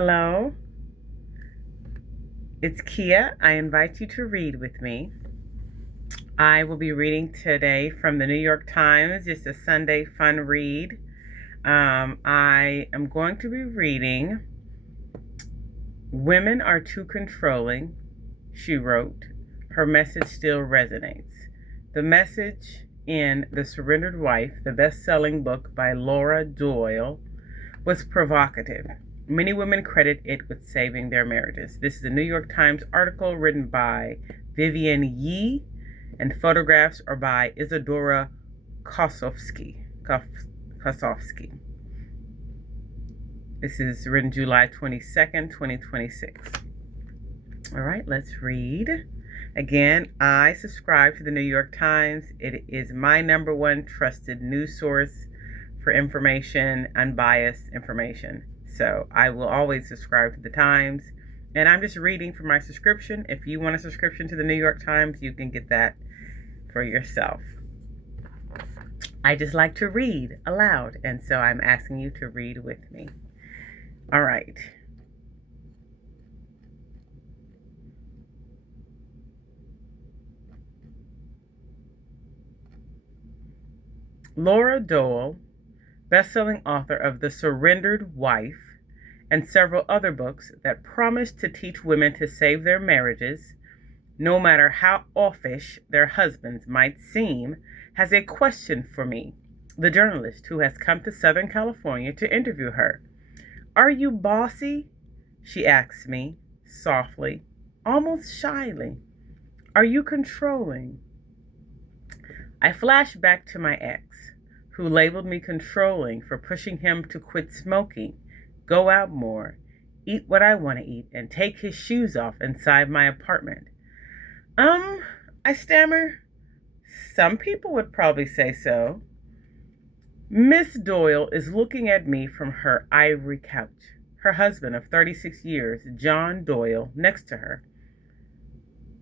Hello, it's Kia. I invite you to read with me. I will be reading today from the New York Times, just a Sunday fun read. I am going to be reading Women Are Too Controlling, she wrote. Her message still resonates. The message in The Surrendered Wife, the best-selling book by Laura Doyle, was provocative. Many women credit it with saving their marriages. This is a New York Times article written by Vivian Yee, and photographs are by Isadora Kosofsky. This is written July 22nd, 2026. All right, let's read. Again, I subscribe to the New York Times. It is my number one trusted news source for information, unbiased information. So I will always subscribe to the Times. And I'm just reading for my subscription. If you want a subscription to the New York Times, you can get that for yourself. I just like to read aloud, and so I'm asking you to read with me. All right. Laura Doyle, best-selling author of The Surrendered Wife and several other books that promise to teach women to save their marriages, no matter how offish their husbands might seem, has a question for me, the journalist who has come to Southern California to interview her. "Are you bossy?" she asks me, softly, almost shyly. "Are you controlling?" I flash back to my ex, who labeled me controlling for pushing him to quit smoking, go out more, eat what I want to eat, and take his shoes off inside my apartment. I stammer. Some people would probably say so. Miss Doyle is looking at me from her ivory couch, her husband of 36 years, John Doyle, next to her.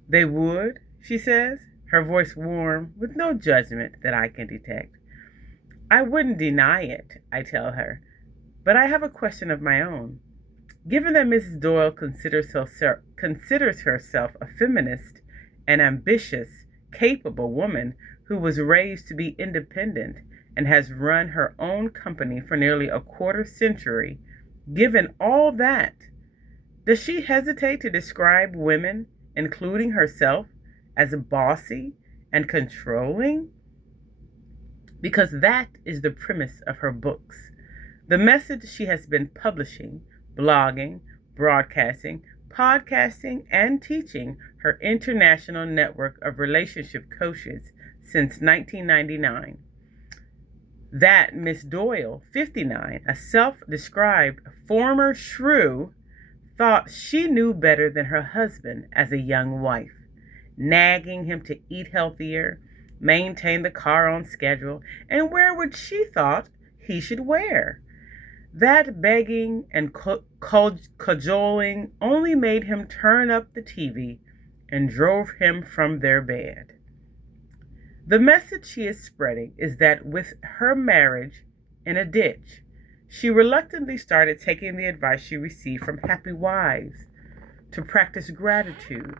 "They would," she says, her voice warm, with no judgment that I can detect. "I wouldn't deny it," I tell her, "but I have a question of my own. Given that Mrs. Doyle considers herself a feminist, an ambitious, capable woman who was raised to be independent and has run her own company for nearly a quarter century, given all that, does she hesitate to describe women, including herself, as bossy and controlling? Because that is the premise of her books, the message she has been publishing, blogging, broadcasting, podcasting, and teaching her international network of relationship coaches since 1999. That Miss Doyle, 59, a self-described former shrew, thought she knew better than her husband as a young wife, nagging him to eat healthier, maintain the car on schedule, and wear what she thought he should wear. That begging and cajoling only made him turn up the TV and drove him from their bed. The message she is spreading is that with her marriage in a ditch, she reluctantly started taking the advice she received from happy wives to practice gratitude,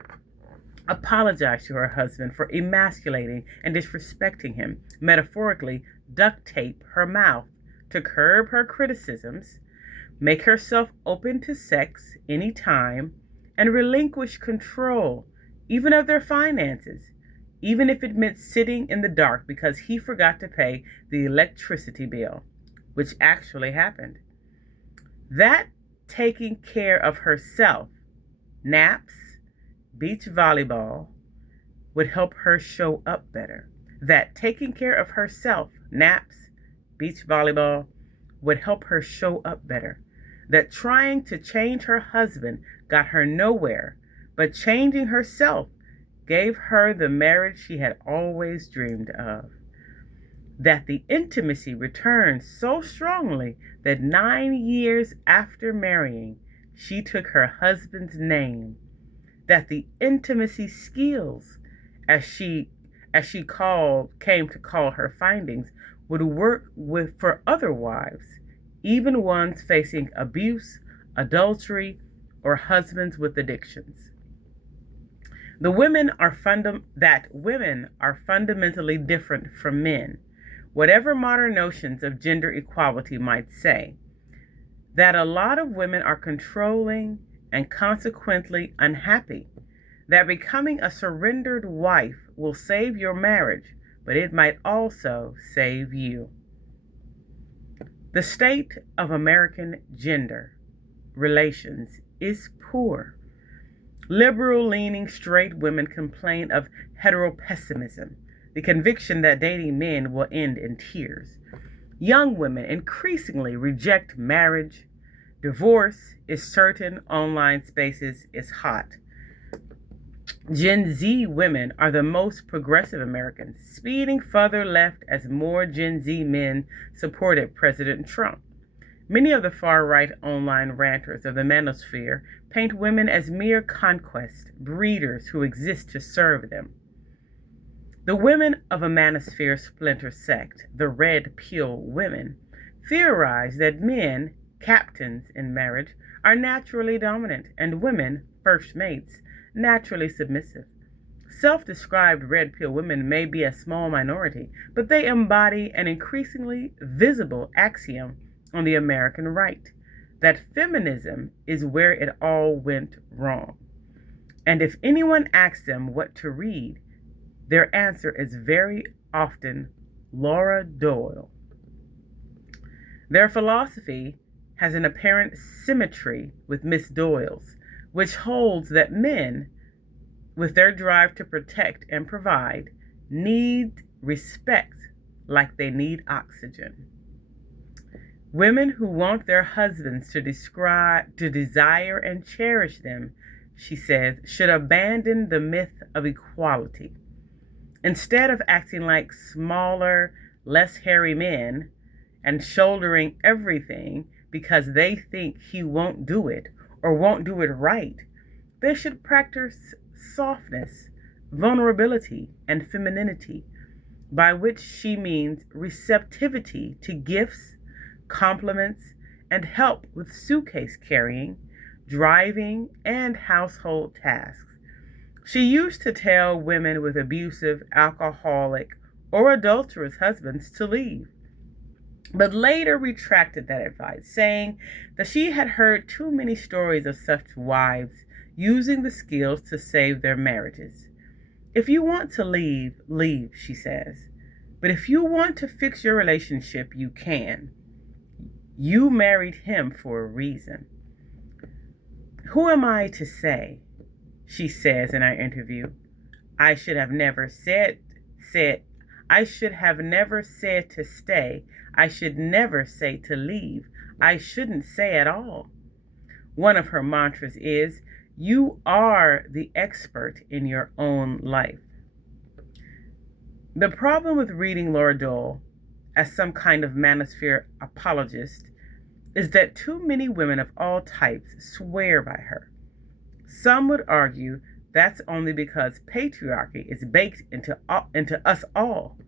apologize to her husband for emasculating and disrespecting him, metaphorically duct tape her mouth to curb her criticisms, make herself open to sex anytime, and relinquish control, even of their finances, even if it meant sitting in the dark because he forgot to pay the electricity bill, which actually happened. That taking care of herself, naps, beach volleyball, would help her show up better. That taking care of herself, naps, beach volleyball, would help her show up better. That trying to change her husband got her nowhere, but changing herself gave her the marriage she had always dreamed of. That the intimacy returned so strongly that 9 years after marrying, she took her husband's name. That the intimacy skills, as she came to call her findings, would work for other wives, even ones facing abuse, adultery, or husbands with addictions. That women are fundamentally different from men, whatever modern notions of gender equality might say. That a lot of women are controlling and consequently unhappy. That becoming a surrendered wife will save your marriage, but it might also save you. The state of American gender relations is poor. Liberal-leaning straight women complain of heteropessimism, the conviction that dating men will end in tears. Young women increasingly reject marriage. Divorce is certain. Online spaces is hot. Gen Z women are the most progressive Americans, speeding further left as more Gen Z men supported President Trump. Many of the far-right online ranters of the manosphere paint women as mere conquest breeders who exist to serve them. The women of a manosphere splinter sect, the Red Pill women, theorize that men, captains in marriage, are naturally dominant and women, first mates, naturally submissive. Self-described Red Pill women may be a small minority, but they embody an increasingly visible axiom on the American right, that feminism is where it all went wrong. And if anyone asks them what to read, their answer is very often Laura Doyle. Their philosophy has an apparent symmetry with Miss Doyle's, which holds that men, with their drive to protect and provide, need respect like they need oxygen. Women who want their husbands to desire and cherish them, she says, should abandon the myth of equality. Instead of acting like smaller, less hairy men and shouldering everything because they think he won't do it or won't do it right, they should practice softness, vulnerability, and femininity, by which she means receptivity to gifts, compliments, and help with suitcase carrying, driving, and household tasks. She used to tell women with abusive, alcoholic, or adulterous husbands to leave, but later retracted that advice, saying that she had heard too many stories of such wives using the skills to save their marriages. If you want to leave, leave, she says. But if you want to fix your relationship, you can. You married him for a reason. Who am I to say, she says in our interview, I should have never said I should have never said to stay. I should never say to leave. I shouldn't say at all. One of her mantras is, you are the expert in your own life. The problem with reading Laura Doyle as some kind of manosphere apologist is that too many women of all types swear by her. Some would argue that's only because patriarchy is baked into us all.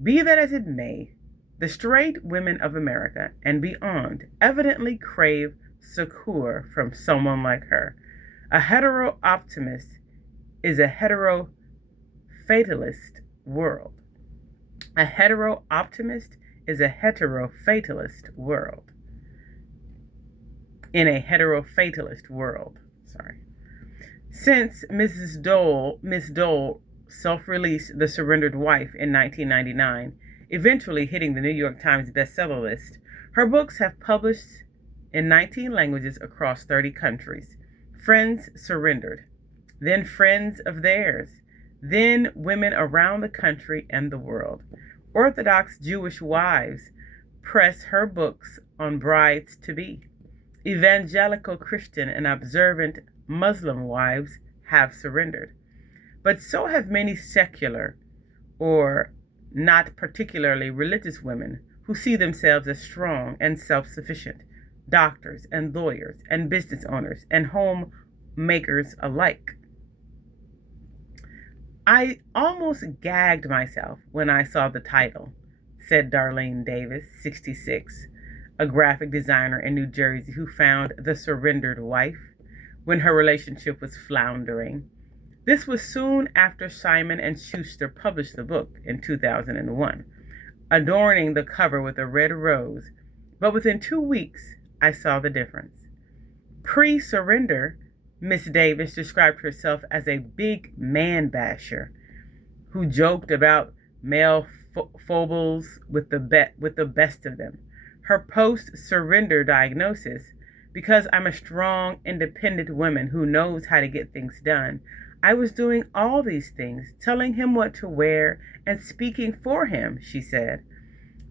Be that as it may, the straight women of America and beyond evidently crave succor from someone like her. A hetero-optimist is a hetero-fatalist world. A hetero-optimist is a hetero-fatalist world. In a hetero-fatalist world, Since Miss Doyle self-released The Surrendered Wife in 1999, eventually hitting the New York Times bestseller list, her books have published in 19 languages across 30 countries. Friends Surrendered, then Friends of Theirs, then Women Around the Country and the World. Orthodox Jewish wives press her books on brides-to-be. Evangelical Christian and observant Muslim wives have surrendered. But so have many secular or not particularly religious women who see themselves as strong and self-sufficient, doctors and lawyers and business owners and homemakers alike. I almost gagged myself when I saw the title, said Darlene Davis, 66, a graphic designer in New Jersey who found The Surrendered Wife when her relationship was floundering. This was soon after Simon & Schuster published the book in 2001, adorning the cover with a red rose, but within 2 weeks, I saw the difference. Pre-surrender, Miss Davis described herself as a big man basher who joked about male foibles with the best of them. Her post-surrender diagnosis, because I'm a strong, independent woman who knows how to get things done, I was doing all these things, telling him what to wear and speaking for him, she said.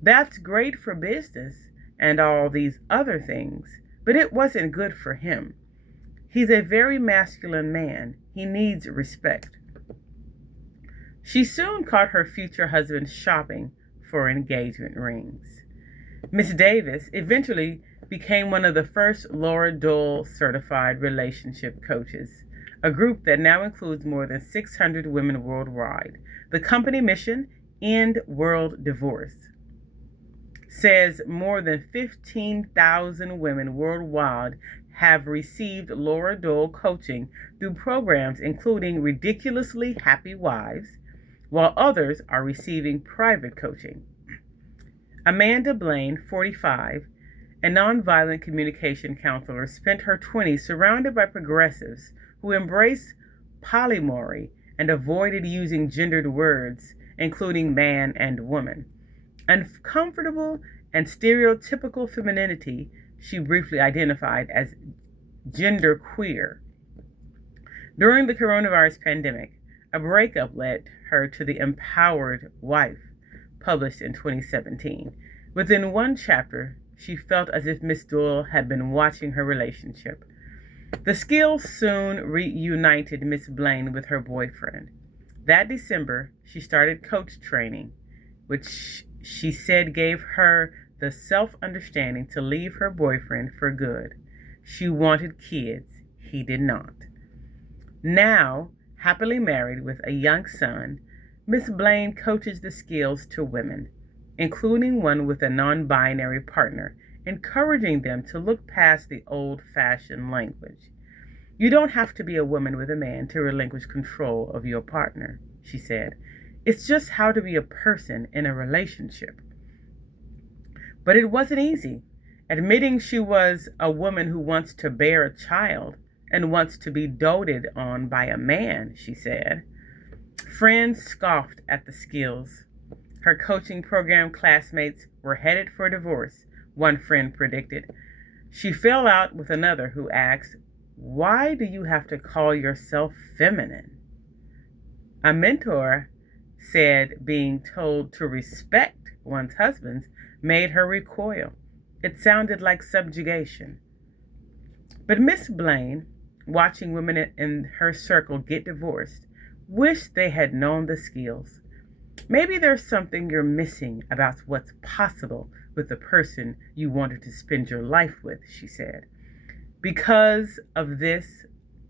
That's great for business and all these other things, but it wasn't good for him. He's a very masculine man. He needs respect. She soon caught her future husband shopping for engagement rings. Miss Davis eventually became one of the first Laura Doyle certified relationship coaches, a group that now includes more than 600 women worldwide. The company mission, End World Divorce, says more than 15,000 women worldwide have received Laura Doyle coaching through programs including Ridiculously Happy Wives, while others are receiving private coaching. Amanda Blaine, 45, a nonviolent communication counselor, spent her 20s surrounded by progressives who embraced polyamory and avoided using gendered words, including man and woman. Uncomfortable and stereotypical femininity she briefly identified as genderqueer. During the coronavirus pandemic, a breakup led her to The Empowered Wife, published in 2017. Within one chapter, she felt as if Miss Doyle had been watching her relationship. The skills soon reunited Miss Blaine with her boyfriend. That December, she started coach training, which she said gave her the self-understanding to leave her boyfriend for good. She wanted kids. He did not. Now, happily married with a young son, Miss Blaine coaches the skills to women, including one with a non-binary partner, encouraging them to look past the old-fashioned language. You don't have to be a woman with a man to relinquish control of your partner, she said. It's just how to be a person in a relationship. But it wasn't easy. Admitting she was a woman who wants to bear a child and wants to be doted on by a man, she said. Friends scoffed at the skills. Her coaching program classmates were headed for divorce, one friend predicted. She fell out with another who asked, "Why do you have to call yourself feminine?" A mentor said being told to respect one's husbands made her recoil. It sounded like subjugation. But Miss Blaine, watching women in her circle get divorced, wished they had known the skills. Maybe there's something you're missing about what's possible with the person you wanted to spend your life with, she said, because of this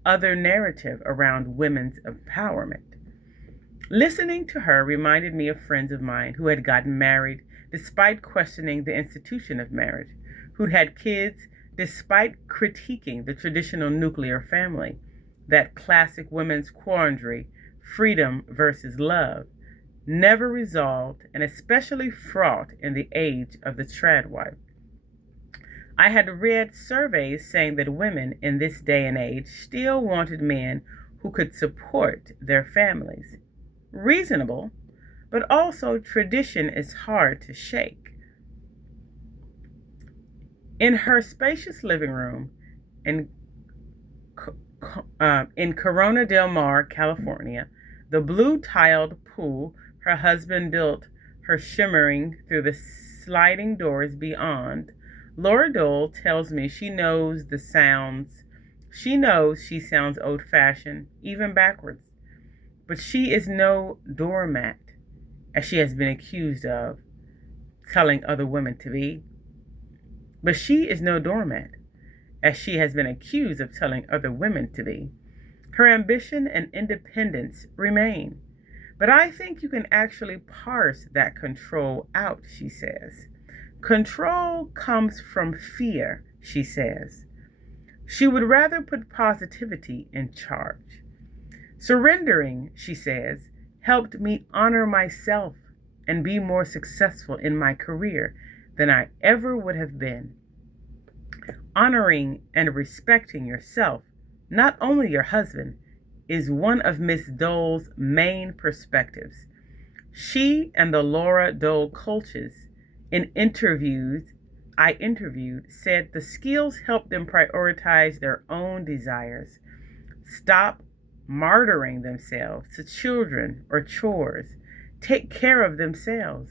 other narrative around women's empowerment. Listening to her reminded me of friends of mine who had gotten married despite questioning the institution of marriage, who'd had kids despite critiquing the traditional nuclear family, that classic women's quandary, freedom versus love, never resolved and especially fraught in the age of the trad wife. I had read surveys saying that women in this day and age still wanted men who could support their families. Reasonable, but also tradition is hard to shake. In her spacious living room in Corona del Mar, California, the blue-tiled pool her husband built her shimmering through the sliding doors beyond, Laura Doyle tells me she knows she sounds old-fashioned, even backwards. But she is no doormat, as she has been accused of telling other women to be. But she is no doormat, as she has been accused of telling other women to be. Her ambition and independence remain. But I think you can actually parse that control out, she says. Control comes from fear, she says. She would rather put positivity in charge. Surrendering, she says, helped me honor myself and be more successful in my career than I ever would have been. Honoring and respecting yourself, not only your husband, is one of Miss Dole's main perspectives. She and the Laura Doyle coaches in interviews I interviewed said the skills help them prioritize their own desires, stop martyring themselves to children or chores, take care of themselves,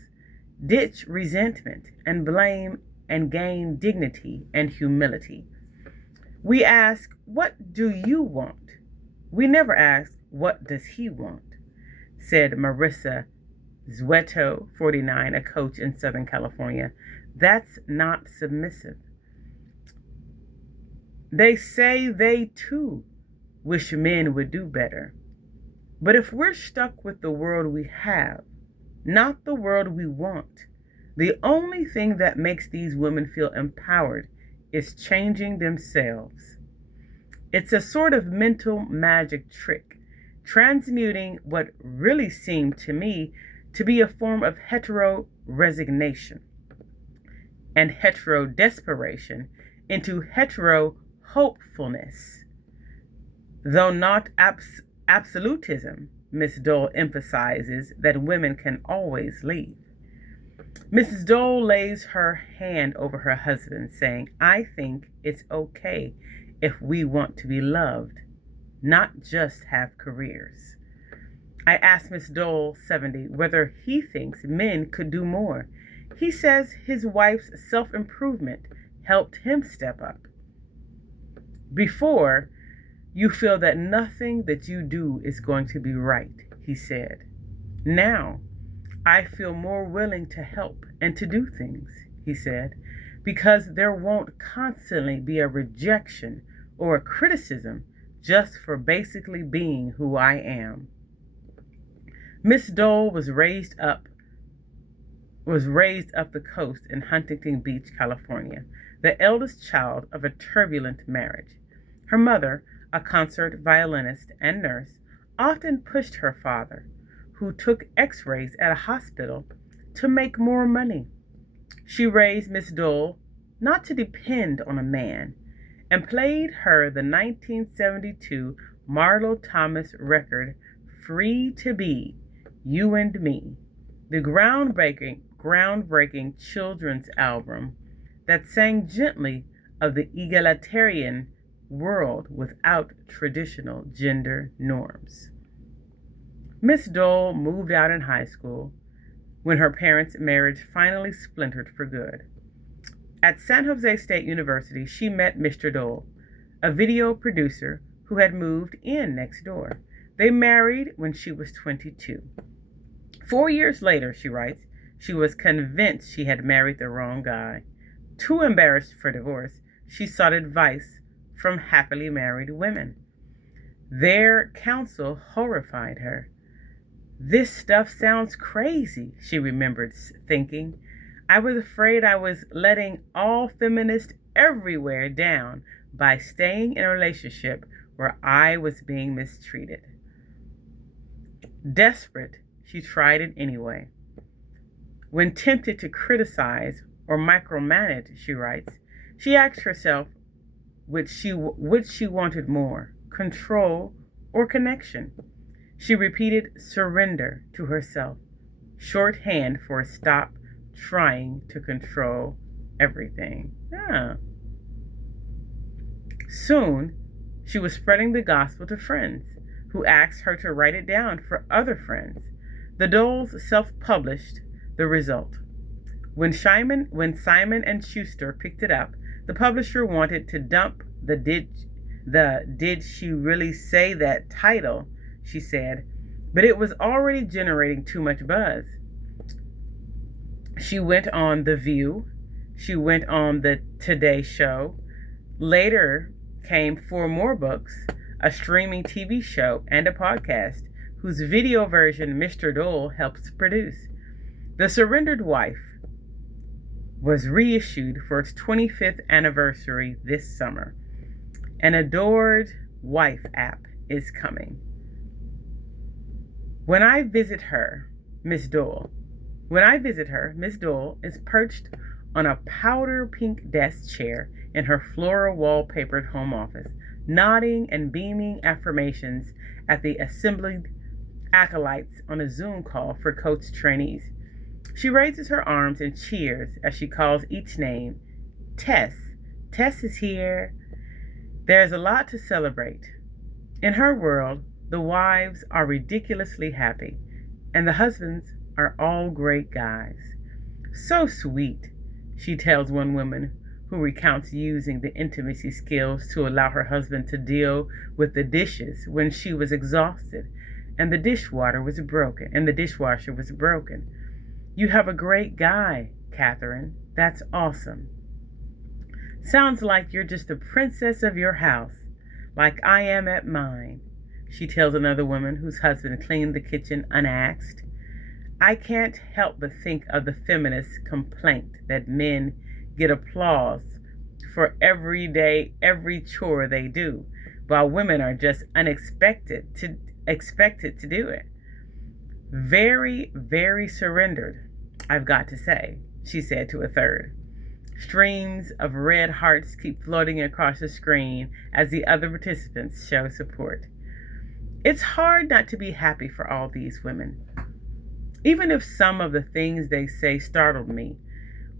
ditch resentment and blame, and gain dignity and humility. We ask, what do you want? We never ask, what does he want? Said Marissa Zueto, 49, a coach in Southern California. That's not submissive. They say they too wish men would do better. But if we're stuck with the world we have, not the world we want, the only thing that makes these women feel empowered is changing themselves. It's a sort of mental magic trick, transmuting what really seemed to me to be a form of hetero resignation and hetero desperation into hetero hopefulness. Though not absolutism, Miss Dole emphasizes that women can always leave. Mrs. Dole lays her hand over her husband, saying, I think it's okay if we want to be loved, not just have careers. I asked Miss Dole, 70, whether he thinks men could do more. He says his wife's self-improvement helped him step up. Before, you feel that nothing that you do is going to be right, he said. Now, I feel more willing to help and to do things, he said, because there won't constantly be a rejection or a criticism just for basically being who I am. Miss Dole was raised up the coast in Huntington Beach, California, the eldest child of a turbulent marriage. Her mother, a concert violinist and nurse, often pushed her father, who took x-rays at a hospital, to make more money. She raised Miss Dole not to depend on a man, and played her the 1972 Marlo Thomas record, Free to Be, You and Me, the groundbreaking children's album that sang gently of the egalitarian world without traditional gender norms. Miss Dole moved out in high school when her parents' marriage finally splintered for good. At San Jose State University, she met Mr. Dole, a video producer who had moved in next door. They married when she was 22. 4 years later, she writes, she was convinced she had married the wrong guy. Too embarrassed for divorce, she sought advice from happily married women. Their counsel horrified her. This stuff sounds crazy, she remembered thinking. I was afraid I was letting all feminists everywhere down by staying in a relationship where I was being mistreated. Desperate, she tried it anyway. When tempted to criticize or micromanage, she writes, she asked herself which she wanted more, control or connection. She repeated surrender to herself, shorthand for stop trying to control everything. Soon, she was spreading the gospel to friends who asked her to write it down for other friends. The Doles self-published the result. When Simon and Schuster picked it up, the publisher wanted to dump the Did She Really Say That title, she said, but it was already generating too much buzz. She went on The View. She went on the Today Show. Later came 4 more books, a streaming TV show, and a podcast, whose video version Mr. Dole helps produce. The Surrendered Wife was reissued for its 25th anniversary this summer. An adored wife app is coming. When I visit her, Miss Doyle is perched on a powder pink desk chair in her floral wallpapered home office, nodding and beaming affirmations at the assembled acolytes on a Zoom call for coach trainees. She raises her arms and cheers as she calls each name. Tess. Tess is here. There's a lot to celebrate. In her world, the wives are ridiculously happy, and the husbands are all great guys. So sweet, she tells one woman who recounts using the intimacy skills to allow her husband to deal with the dishes when she was exhausted and the dishwasher was broken. You have a great guy, Catherine. That's awesome. Sounds like you're just a princess of your house, like I am at mine, she tells another woman whose husband cleaned the kitchen unasked. I can't help but think of the feminist complaint that men get applause for every chore they do, while women are just expected to do it. Very, very surrendered, I've got to say, she said to a third. Streams of red hearts keep floating across the screen as the other participants show support. It's hard not to be happy for all these women, even if some of the things they say startled me.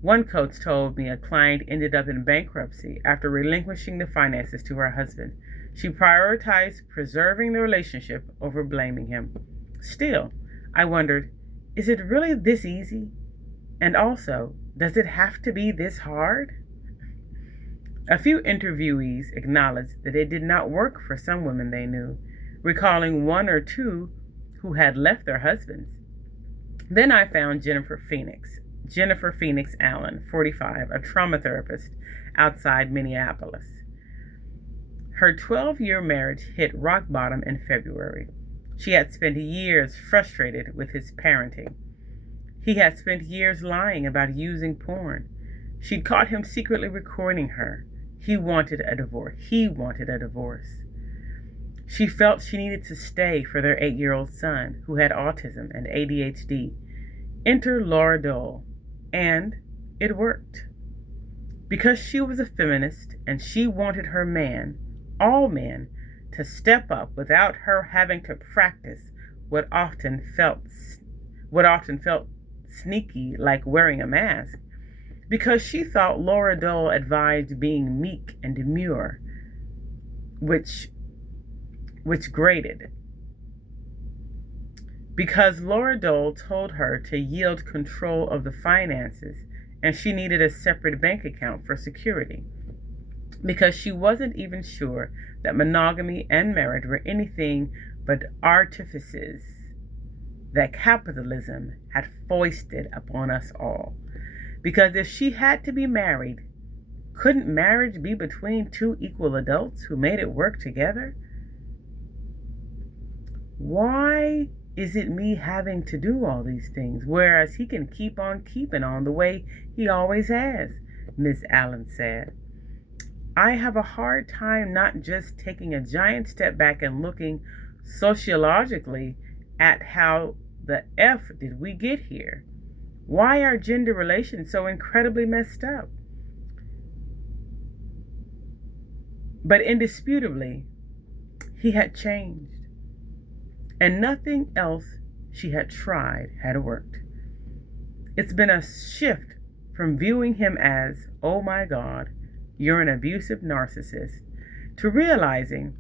One coach told me a client ended up in bankruptcy after relinquishing the finances to her husband. She prioritized preserving the relationship over blaming him. Still, I wondered, is it really this easy? And also, does it have to be this hard? A few interviewees acknowledged that it did not work for some women they knew, recalling one or two who had left their husbands. Then I found Jennifer Phoenix Allen, 45, a trauma therapist outside Minneapolis. Her 12-year marriage hit rock bottom in February. She had spent years frustrated with his parenting. He had spent years lying about using porn. She'd caught him secretly recording her. He wanted a divorce. She felt she needed to stay for their 8-year-old son, who had autism and ADHD. Enter Laura Doyle. And it worked. Because she was a feminist and she wanted her man, all men, to step up without her having to practice what often felt sneaky, like wearing a mask. Because she thought Laura Doyle advised being meek and demure, which grated. Because Laura Doyle told her to yield control of the finances and she needed a separate bank account for security. Because she wasn't even sure that monogamy and marriage were anything but artifices that capitalism had foisted upon us all. Because if she had to be married, couldn't marriage be between two equal adults who made it work together? Why is it me having to do all these things, whereas he can keep on keeping on the way he always has? Miss Allen said. I have a hard time not just taking a giant step back and looking sociologically at how the F did we get here? Why are gender relations so incredibly messed up? But indisputably, he had changed. And nothing else she had tried had worked. It's been a shift from viewing him as, oh my God, you're an abusive narcissist, to realizing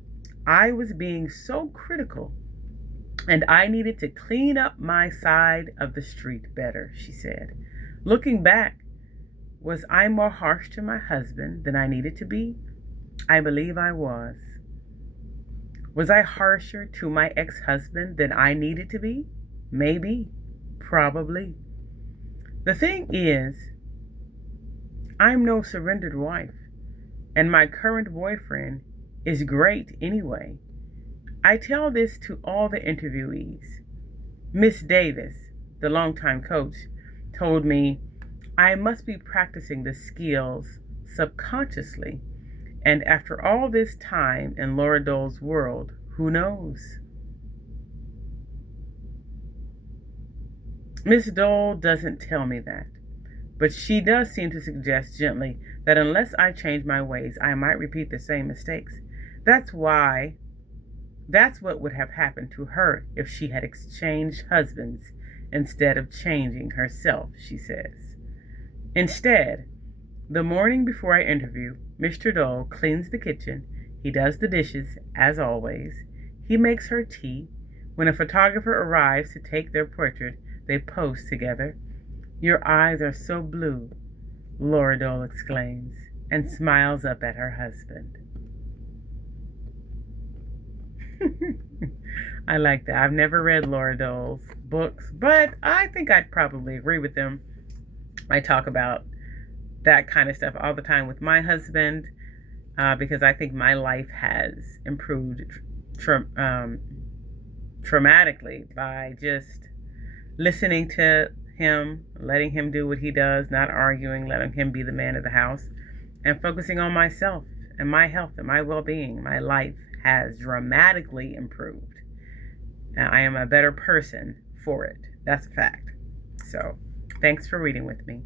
I was being so critical and I needed to clean up my side of the street better, she said. Looking back, was I more harsh to my husband than I needed to be? I believe I was. Was I harsher to my ex-husband than I needed to be? Maybe. Probably. The thing is, I'm no surrendered wife, and my current boyfriend is great anyway. I tell this to all the interviewees. Miss Davis, the longtime coach, told me, I must be practicing the skills subconsciously. And after all this time in Laura Doyle's world, who knows? Miss Doyle doesn't tell me that, but she does seem to suggest gently that unless I change my ways, I might repeat the same mistakes. That's what would have happened to her if she had exchanged husbands instead of changing herself, she says. Instead, the morning before I interview, Mr. Doyle cleans the kitchen. He does the dishes, as always. He makes her tea. When a photographer arrives to take their portrait, they pose together. "Your eyes are so blue," Laura Doyle exclaims, and smiles up at her husband. I like that. I've never read Laura Doyle's books, but I think I'd probably agree with them. I talk about that kind of stuff all the time with my husband because I think my life has improved dramatically by just listening to him, letting him do what he does, not arguing, letting him be the man of the house, and focusing on myself and my health and my well-being. My life has dramatically improved. Now, I am a better person for it. That's a fact. So, thanks for reading with me.